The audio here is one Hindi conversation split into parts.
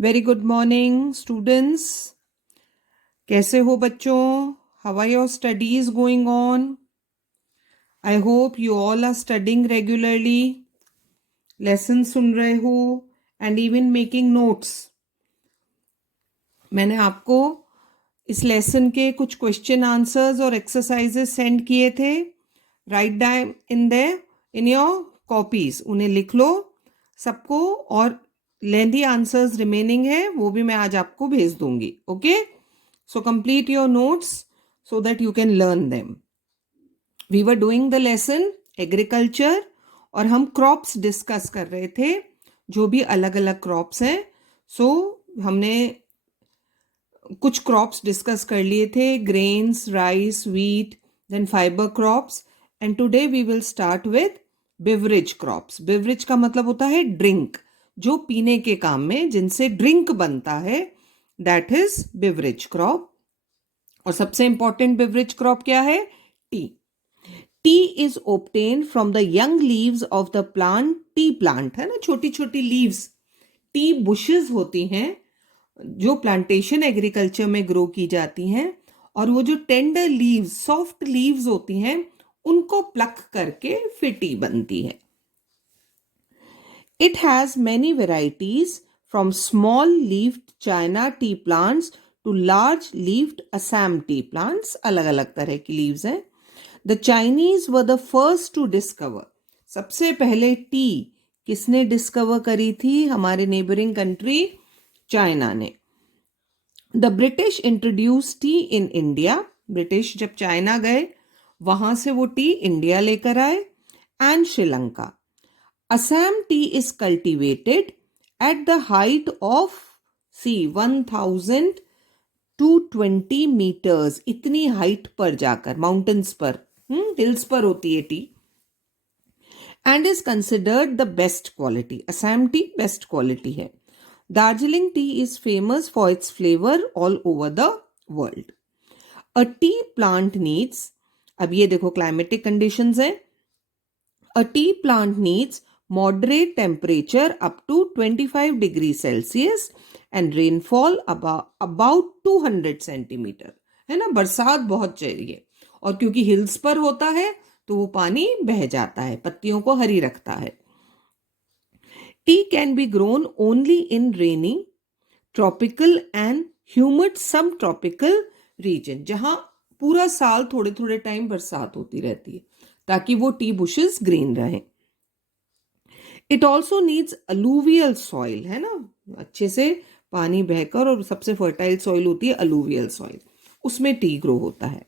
Very good morning students. कैसे हो बच्चों? How are your studies going on? I hope you all are studying regularly, lesson सुन रहे हो एंड इवन मेकिंग नोट्स। मैंने आपको इस लेसन के कुछ क्वेश्चन आंसर्स और एक्सरसाइजेस सेंड किए थे। Write down in your copies, उन्हें लिख लो सबको, और लेंथी आंसर्स रिमेनिंग है वो भी मैं आज आपको भेज दूंगी। Okay, so complete your notes so that you can learn them. We were doing the lesson agriculture और हम क्रॉप्स डिस्कस कर रहे थे, जो भी अलग अलग क्रॉप्स हैं। हमने कुछ क्रॉप्स डिस्कस कर लिए थे, grains, rice, wheat, then fibre crops, and today we will start with beverage crops. Beverage का मतलब होता है ड्रिंक, जो पीने के काम में, जिनसे ड्रिंक बनता है, दैट इज बेवरेज क्रॉप। और सबसे इंपॉर्टेंट बेवरेज क्रॉप क्या है? T. T is obtained from the young leaves of the plant. T plant है ना, छोटी छोटी लीव्स, टी बुशेस होती हैं जो प्लांटेशन एग्रीकल्चर में ग्रो की जाती हैं, और वो जो टेंडर लीव्स, सॉफ्ट लीव्स होती हैं, उनको प्लक करके फिर टी बनती है। It has many varieties from small leaved China tea plants to large leaved Assam tea plants. अलग अलग तरह की लीव्स हैं। The Chinese were the first to discover. सबसे पहले टी किसने डिस्कवर करी थी? हमारे नेबरिंग कंट्री चाइना ने। The British introduce tea in India. British जब चाइना गए, वहां से वो टी इंडिया लेकर आए। And Sri Lanka. Assam tea is cultivated at the height of 1220 metres. इतनी हाइट पर जाकर, माउंटेन्स पर, हिल्स पर होती है tea, and is considered the best quality. Assam tea best quality है। Darjeeling tea is famous for its flavour all over the world. A tea plant needs, अब ये देखो क्लाइमेटिक कंडीशंस है। A tea plant needs moderate temperature up to 25 degrees Celsius and rainfall about 200 centimetre, है ना। बरसात बहुत चाहिए, और क्योंकि हिल्स पर होता है तो वो पानी बह जाता है, पत्तियों को हरी रखता है। T can be grown only in rainy, tropical and humid सब ट्रॉपिकल रीजन, जहां पूरा साल थोड़े थोड़े टाइम बरसात होती रहती है, ताकि वो टी बुशेस ग्रीन रहें। It also needs alluvial soil, है ना, अच्छे से पानी बहकर, और सबसे फर्टाइल सॉइल होती है अलूवियल सॉइल, उसमें टी ग्रो होता है।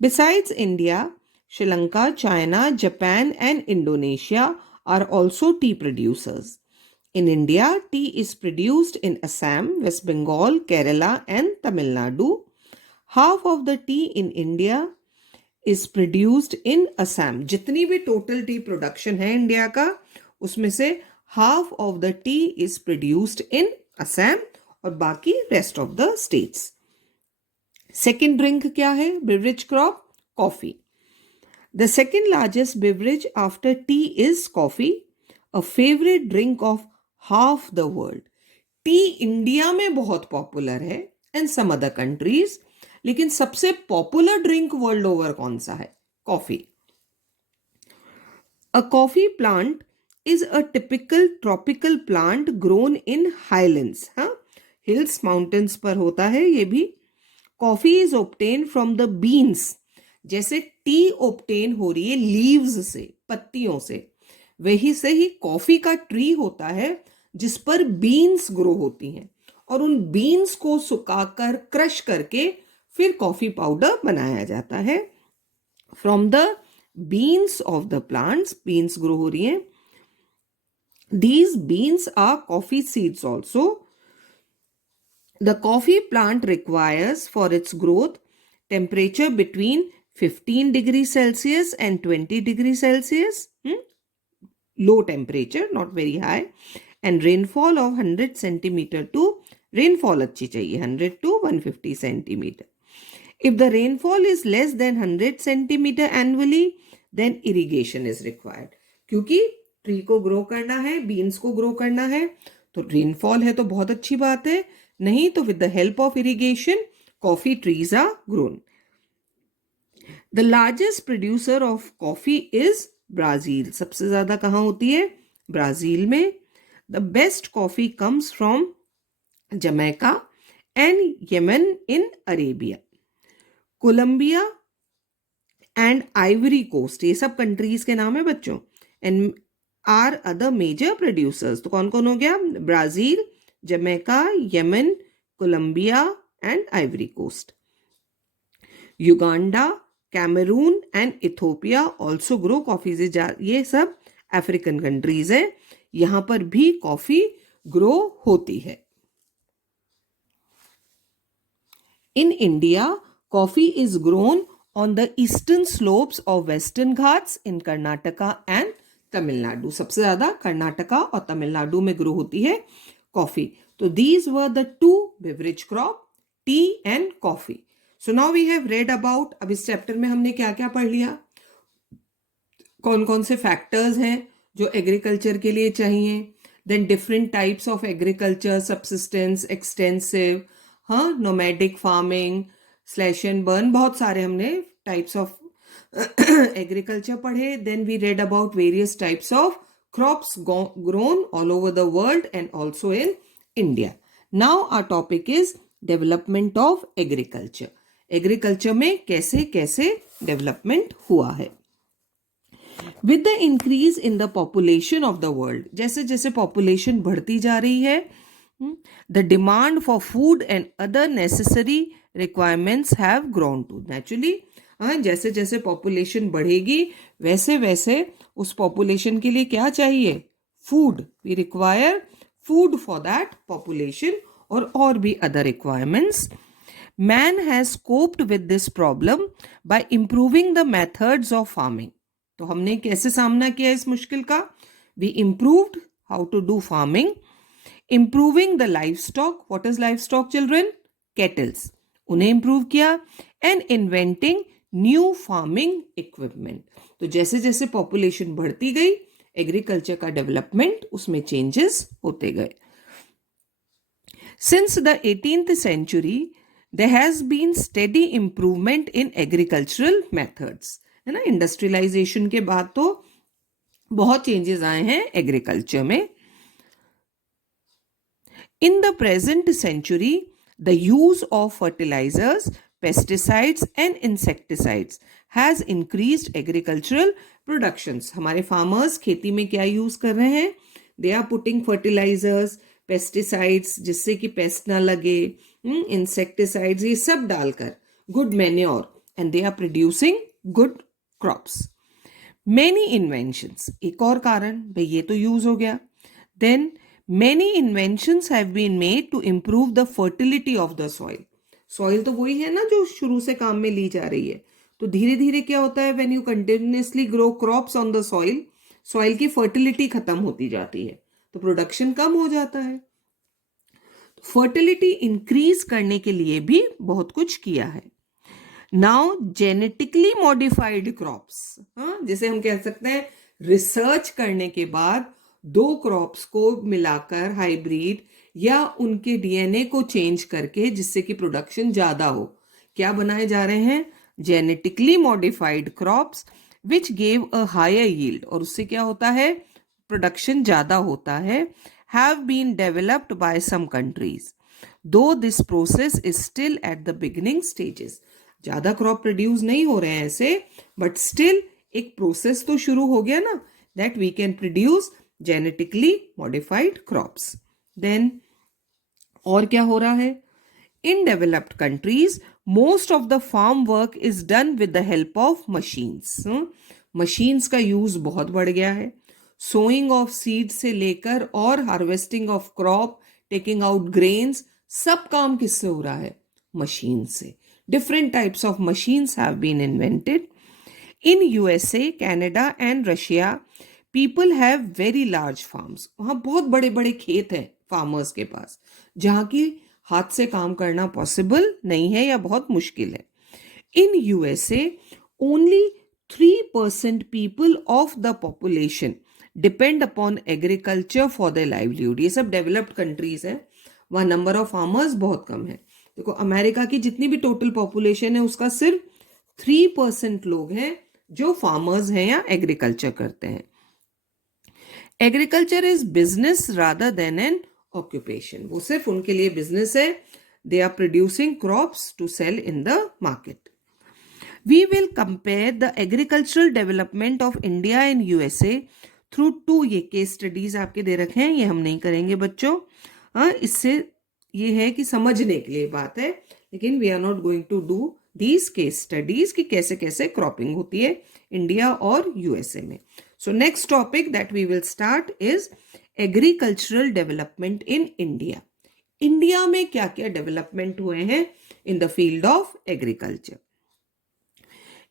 Besides India, Sri Lanka, China, Japan and Indonesia are also tea producers. In India, tea is produced in Assam, West Bengal, Kerala and Tamil Nadu. Half of the tea in India is produced in Assam. जितनी भी टोटल टी प्रोडक्शन है इंडिया का, उसमें से half of the T is produced in Assam, और बाकी rest of the states. Second drink क्या है? Beverage crop, coffee. The second largest beverage after T is coffee, a favourite drink of half the world. T India में बहुत पॉपुलर है एंड सम अदर कंट्रीज, लेकिन सबसे पॉपुलर ड्रिंक वर्ल्ड ओवर कौन सा है? Coffee. A coffee plant is a typical tropical plant grown in highlands. हाँ, hills, mountains पर होता है ये भी। Coffee is obtained from the beans. जैसे टी obtain हो रही है leaves से, पत्तियों से, वही से ही कॉफी का ट्री होता है जिस पर बीन्स ग्रो होती हैं, और उन बीन्स को सुखाकर क्रश करके फिर कॉफी पाउडर बनाया जाता है। From the beans of the plants, beans grow हो रही हैं। These beans are coffee seeds also. The coffee plant requires for its growth temperature between 15 degrees Celsius and 20 degrees Celsius. Low temperature, not very high. And rainfall of 100 centimeter to, rainfall अच्छी चाहिए, 100 to 150 centimeter. If the rainfall is less than 100 centimeter annually, then irrigation is required. क्योंकि ट्री को ग्रो करना है, बीन्स को ग्रो करना है, तो रेनफॉल है तो बहुत अच्छी बात है, नहीं तो with the help of irrigation coffee trees are grown. The largest producer of coffee is Brazil. सबसे ज्यादा कहाँ होती है? ब्राजील में. The best coffee comes from Jamaica and Yemen in Arabia. Colombia and Ivory Coast, ये सब कंट्रीज के नाम है बच्चों. And are other major producers. तो कौन कौन हो गया? Brazil, Jamaica, Yemen, Colombia and Ivory Coast. Uganda, Cameroon and Ethiopia also grow coffee. ये सब अफ्रीकन कंट्रीज हैं, यहां पर भी कॉफी ग्रो होती है. In India, coffee is grown on the eastern slopes of Western Ghats in Karnataka and Tamil Nadu. सबसे ज्यादा कर्नाटका और तमिलनाडु में ग्रो होती है कॉफी. तो these were the two beverage crop, tea and coffee. So now we have read about, अब इस चैप्टर में हमने क्या क्या पढ़ लिया, कौन कौन से फैक्टर्स हैं जो एग्रीकल्चर के लिए चाहिए, then different types of agriculture, subsistence, extensive, हाँ, nomadic farming, slash and burn, बहुत सारे हमने टाइप्स ऑफ एग्रीकल्चर पढ़े. Then we read about various types of crops grown all over the world and also in India. Now our topic is development of agriculture. Agriculture में कैसे कैसे डेवलपमेंट हुआ है. With the increase in the population of the world, जैसे जैसे पॉपुलेशन बढ़ती जा रही है, the demand for food and other necessary requirements have grown too. Naturally, जैसे जैसे पॉपुलेशन बढ़ेगी वैसे वैसे उस पॉपुलेशन के लिए क्या चाहिए? Food. We require food for that population और भी other requirements. Man has coped with this problem by improving the methods of farming. तो हमने कैसे सामना किया इस मुश्किल का? We improved how to do farming. Improving the livestock. What is livestock, children? Kettles. उन्हें improve किया. And inventing new farming equipment. तो जैसे जैसे population बढ़ती गई, agriculture का development उसमें changes होते गए. Since the 18th century, there has been steady improvement in agricultural methods. है ना, industrialization के बाद तो बहुत changes आए हैं agriculture में. In the present century, the use of fertilizers, pesticides and insecticides has increased agricultural productions. हमारे farmers खेती में क्या use कर रहे हैं? They are putting fertilizers, pesticides जिससे कि pest ना लगे, insecticides, ये सब डालकर good manure, and they are producing good crops. Many inventions. एक और कारण, भाई ये तो use हो गया. Then many inventions have been made to improve the fertility of the soil. Soil तो वही है ना जो शुरू से काम में ली जा रही है. तो धीरे धीरे क्या होता है, when you continuously grow crops on the soil, soil की fertility खत्म होती जाती है, तो प्रोडक्शन कम हो जाता है. फर्टिलिटी इंक्रीज करने के लिए भी बहुत कुछ किया है. नाउ जेनेटिकली मॉडिफाइड क्रॉप्स, जिसे हम कह सकते हैं रिसर्च करने के बाद दो क्रॉप्स को मिलाकर हाइब्रिड या उनके डीएनए को चेंज करके जिससे कि प्रोडक्शन ज्यादा हो, क्या बनाए जा रहे हैं? Genetically modified crops which gave a higher yield. और उससे क्या होता है? प्रोडक्शन ज्यादा होता है. Have been developed by some countries, though this process is still at the beginning stages. ज्यादा क्रॉप प्रोड्यूस नहीं हो रहे हैं ऐसे, बट स्टिल एक प्रोसेस तो शुरू हो गया ना, that we can produce genetically modified crops. Then और क्या हो रहा है? In developed countries, most of the farm work is done with the help of machines. Machines का use बहुत बढ़ गया है. Sowing of seeds से लेकर और harvesting of crop, taking out grains, सब काम किससे हो रहा है? मशीन से. Different types of machines have been invented. In USA, Canada and Russia, people have very large farms. वहाँ बहुत बड़े बड़े खेत हैं फार्मर्स के पास, जहाँ की हाथ से काम करना पॉसिबल नहीं है या बहुत मुश्किल है. In USA only 3% people of the population depend upon agriculture for their livelihood. ये सब डेवलप्ड कंट्रीज हैं, वहाँ नंबर ऑफ फार्मर्स बहुत कम है। देखो अमेरिका की जितनी भी टोटल पॉपुलेशन है उसका सिर्फ 3% लोग हैं जो फार्मर्स हैं या एग्रीकल्चर करते हैं। Agriculture is business rather than an occupation. वो सिर्फ उनके लिए बिजनेस है। They are producing crops to sell in the market. We will compare the agricultural development of India and USA through 2। ये केस स्टडीज आपके दे रखे हैं, ये हम नहीं करेंगे बच्चों। हाँ, इससे ये है कि समझने के लिए बात है, लेकिन we are not going to do these case studies कि कैसे कैसे क्रॉपिंग होती है इंडिया और यूएसए में। So next topic that we will start is agricultural development in India. India में क्या क्या डेवलपमेंट हुए हैं in the field of agriculture.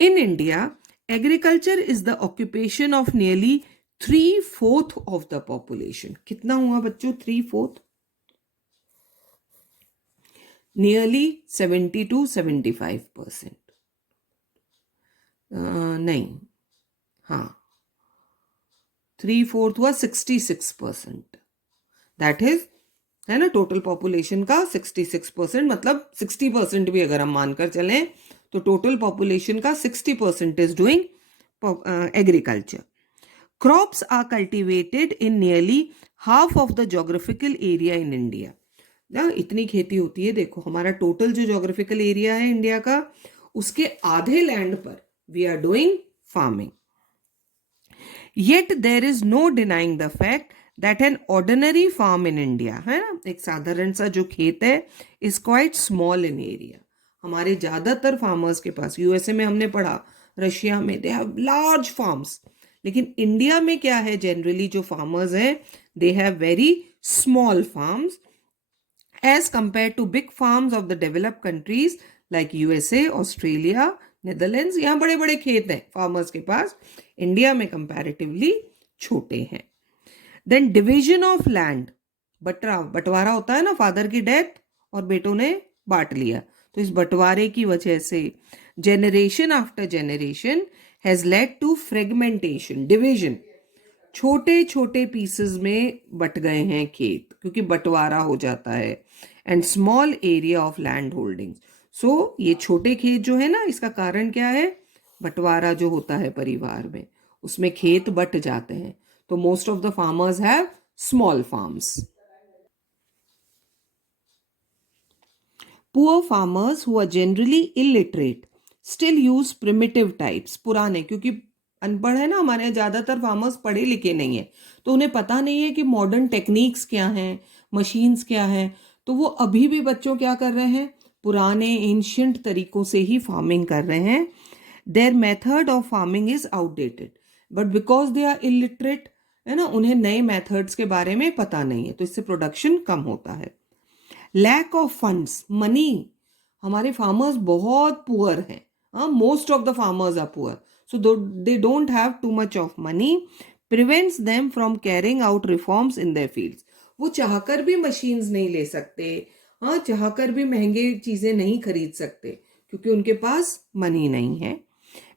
In India, agriculture is the occupation of nearly 3/4 of the population. कितना हुआ बच्चों 3/4? Nearly 70 to 75%. नहीं, हाँ 3/4 हुआ 66%. That is, है ना, टोटल पॉपुलेशन का 66%, मतलब 60% भी अगर हम मानकर चलें तो टोटल पॉपुलेशन का 60% is doing agriculture. Crops are cultivated in nearly half of the geographical area in India. इतनी खेती होती है, देखो हमारा टोटल जो जोग्राफिकल एरिया है इंडिया का, उसके आधे लैंड पर we are doing farming. Yet there is no denying the fact that an ordinary farm in India, है ना, एक साधारण सा जो खेत है, is quite small in area. हमारे ज्यादातर फार्मर्स के पास, यूएसए में हमने पढ़ा, रशिया में दे हैव लार्ज फार्म्स, लेकिन इंडिया में क्या है, जनरली जो फार्मर्स हैं they have very small farms as compare to big farms of the developed countries like USA, Australia, Netherlands. यहाँ बड़े बड़े खेत हैं फार्मर्स के पास, इंडिया में कंपैरेटिवली छोटे हैं। देन डिविजन ऑफ लैंड, बंटवारा होता है ना, फादर की डेथ और बेटों ने बांट लिया, तो इस बंटवारे की वजह से generation after generation has led to fragmentation, division, छोटे छोटे पीसेस में बट गए हैं खेत क्योंकि बंटवारा हो जाता है, and small area of land holding. So ये छोटे खेत जो है ना, इसका कारण क्या है, बंटवारा जो होता है परिवार में, उसमें खेत बट जाते हैं, तो most of the farmers have small farms. Poor farmers who are generally illiterate still use primitive types. पुराने, क्योंकि अनपढ़ है ना हमारे यहाँ, ज़्यादातर फार्मर्स पढ़े लिखे नहीं है, तो उन्हें पता नहीं है कि मॉडर्न टेक्निक्स क्या हैं, मशीन्स क्या हैं, तो वो अभी भी बच्चों क्या कर रहे हैं, पुराने एंशियंट तरीकों से ही फार्मिंग कर रहे हैं। Their method of farming is outdated, but because they are illiterate, है ना, उन्हें नए मेथड्स के बारे में पता नहीं है, तो इससे प्रोडक्शन कम होता है। लैक ऑफ फंड्स, मनी, हमारे फार्मर्स बहुत पुअर हैं, most of the farmers are poor, so they don't have too much of money, prevents them from carrying out reforms in their fields. वो चाहकर भी मशीन्स नहीं ले सकते, हाँ, चाहकर भी महंगे चीजें नहीं खरीद सकते क्योंकि उनके पास मनी नहीं है।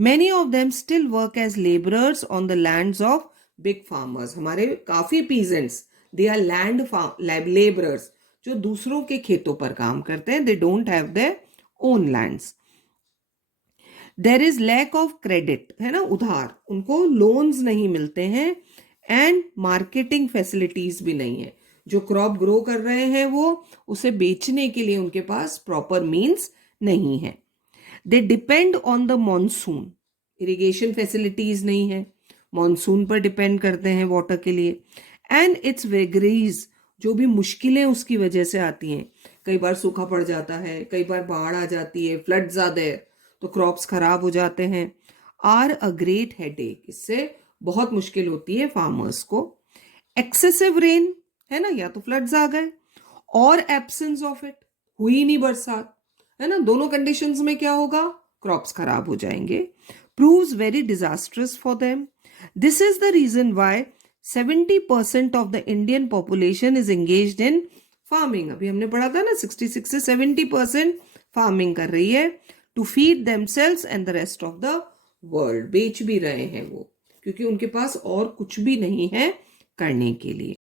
Many of them still work as labourers on the lands of big farmers. हमारे काफी peasants, they are land labourers, जो दूसरों के खेतों पर काम करते हैं, they don't have their own lands. There is lack of credit, है ना, उधार, उनको लोन्स नहीं मिलते हैं, एंड मार्केटिंग फैसिलिटीज भी नहीं है। जो क्रॉप ग्रो कर रहे हैं वो उसे बेचने के लिए उनके पास प्रॉपर मीन्स नहीं है। They depend on the monsoon, irrigation facilities नहीं है, मॉनसून पर डिपेंड करते हैं वाटर के लिए, एंड इट्स वेगरीज, जो भी मुश्किलें उसकी वजह से आती हैं, कई बार सूखा पड़ जाता है, कई बार बाढ़ आ जाती है, फ्लड ज़्यादा है तो क्रॉप्स खराब हो जाते हैं, आर अ ग्रेट हेडेक, इससे बहुत मुश्किल होती है फार्मर्स को। एक्सेसिव रेन, है ना, या तो फ्लड्स आ गए, और एब्सेंस ऑफ इट, हुई नहीं बरसात, है ना, दोनों कंडीशंस में क्या होगा, क्रॉप्स खराब हो जाएंगे, proves very disastrous for them. This is the reason why 70% of the Indian population is engaged in farming. अभी हमने पढ़ा था ना, 66 से 70% फार्मिंग कर रही है to feed themselves and the rest of the world. बेच भी रहे हैं वो, क्योंकि उनके पास और कुछ भी नहीं है करने के लिए।